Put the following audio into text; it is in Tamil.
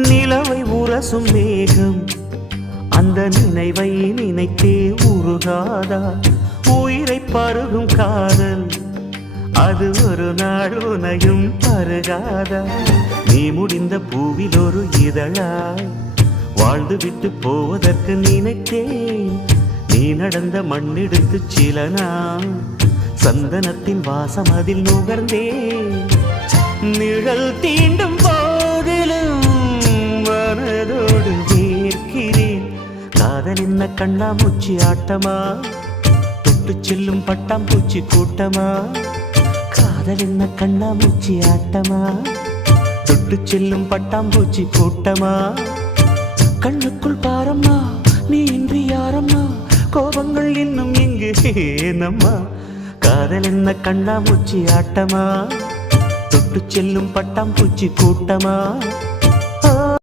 நிலவை உரசும் மேகம் அந்த நினைவை நினைத்தே உருகாதா? உயிரை பருகும் காதல் அது ஒரு நாள் உனையும் பருகாதா? நீ முடிந்த பூவில் ஒரு இதழாய் வாழ்ந்து விட்டு போவதற்கு நினைத்தேன். நீ நடந்த மண்ணெடுத்து சில நாள் சந்தனத்தின் வாசம் அதில் நுகர்ந்தேன். நிழல் தீண்டும் போதிலும் மனதோடு வேர்க்கிறேன். காதல் என்ன கண்ணாமூச்சி ஆட்டமா? தொட்டு செல்லும் பட்டாம்பூச்சி கூட்டமா? காதல் என்ன கண்ணாமூச்சி ஆட்டமா? தொட்டு செல்லும் பட்டாம்பூச்சி கூட்டமா? கண்ணுக்குள் பாரம்மா நீ இன்றி யாரம்மா? கோபங்கள் இன்னும் இங்கு ஏனம்மா? காதல் என்ன கண்ணாமூச்சி ஆட்டமா? தொட்டு செல்லும் பட்டாம்பூச்சி கூட்டமா?